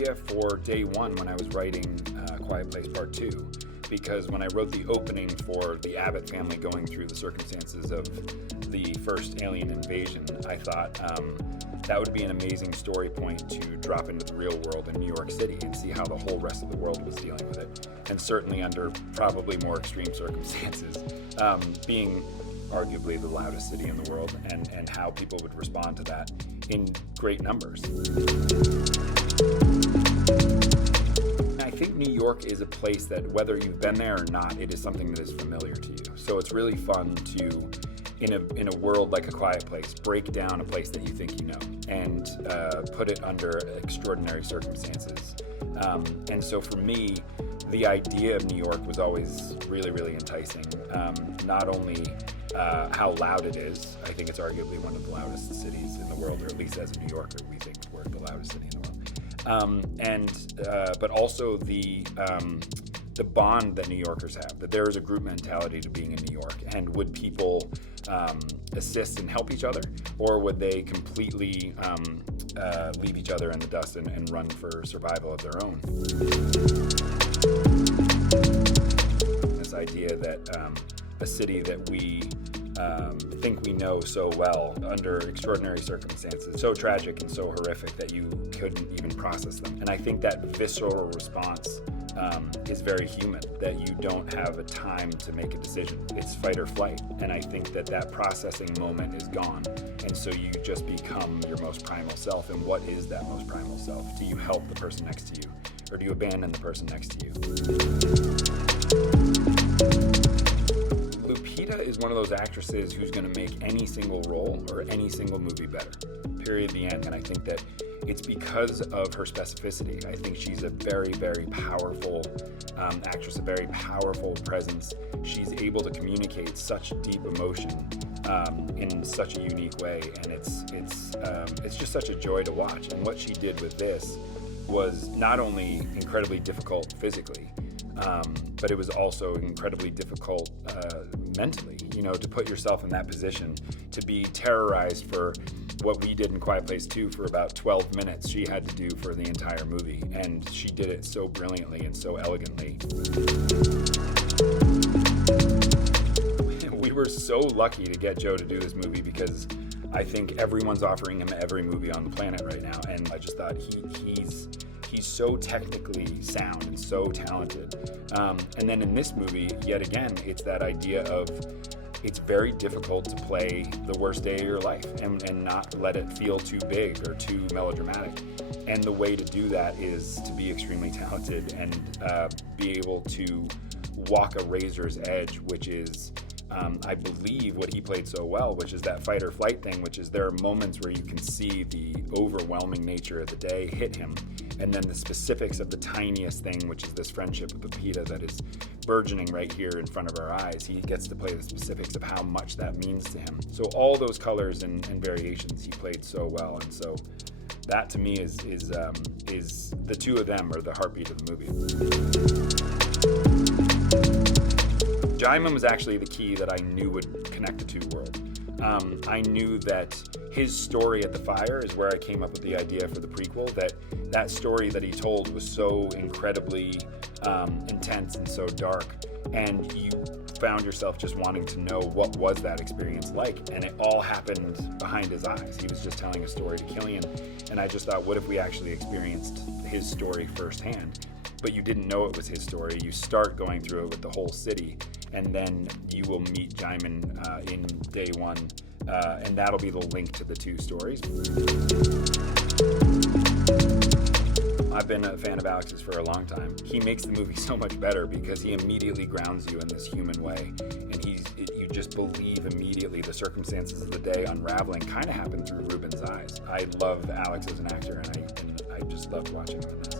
idea for day one when I was writing Quiet Place Part 2, because when I wrote the opening for the Abbott family going through the circumstances of the first alien invasion, I thought that would be an amazing story point to drop into the real world in New York City and see how the whole rest of the world was dealing with it, and certainly under probably more extreme circumstances, being arguably the loudest city in the world, and how people would respond to that in great numbers. I think New York is a place that, whether you've been there or not, it is something that is familiar to you. So it's really fun to, in a world like A Quiet Place, break down a place that you think you know and put it under extraordinary circumstances. And so for me, the idea of New York was always really, really enticing. Not only how loud it is, I think it's arguably one of the loudest cities in the world, or at least as a New Yorker, we think we're the loudest city in the world. But also the bond that New Yorkers have, that there is a group mentality to being in New York. And would people assist and help each other, or would they completely leave each other in the dust and run for survival of their own? This idea that a city that we think we know so well under extraordinary circumstances, so tragic and so horrific that you couldn't even process them. And I think that visceral response is very human, that you don't have a time to make a decision. It's fight or flight. And I think that processing moment is gone. And so you just become your most primal self. And what is that most primal self? Do you help the person next to you, or do you abandon the person next to you? Lupita is one of those actresses who's going to make any single role or any single movie better, period, the end. And I think that it's because of her specificity. I think she's a very, very powerful actress, a very powerful presence. She's able to communicate such deep emotion in such a unique way, and it's just such a joy to watch. And what she did with this was not only incredibly difficult physically, but it was also incredibly difficult mentally, to put yourself in that position, to be terrorized for what we did in Quiet Place 2 for about 12 minutes, she had to do for the entire movie. And she did it so brilliantly and so elegantly. We were so lucky to get Joe to do this movie, because I think everyone's offering him every movie on the planet right now. And I just thought he's so technically sound and so talented. And then in this movie, yet again, it's that idea of it's very difficult to play the worst day of your life and not let it feel too big or too melodramatic. And the way to do that is to be extremely talented and be able to walk a razor's edge, which is, I believe, what he played so well, which is that fight or flight thing, which is there are moments where you can see the overwhelming nature of the day hit him, and then the specifics of the tiniest thing, which is this friendship with Lupita that is burgeoning right here in front of our eyes. He gets to play the specifics of how much that means to him. So all those colors and variations he played so well, and so that to me is the two of them are the heartbeat of the movie. Jaimin was actually the key that I knew would connect the two worlds. I knew that his story at the fire is where I came up with the idea for the prequel, that story that he told was so incredibly intense and so dark, and you found yourself just wanting to know what was that experience like, and it all happened behind his eyes. He was just telling a story to Killian, and I just thought, what if we actually experienced his story firsthand? But you didn't know it was his story. You start going through it with the whole city, and then you will meet Jaimin in day one, and that'll be the link to the two stories. I've been a fan of Alex's for a long time. He makes the movie so much better because he immediately grounds you in this human way, and you just believe immediately the circumstances of the day unraveling kind of happen through Ruben's eyes. I love Alex as an actor, and I just loved watching him in this.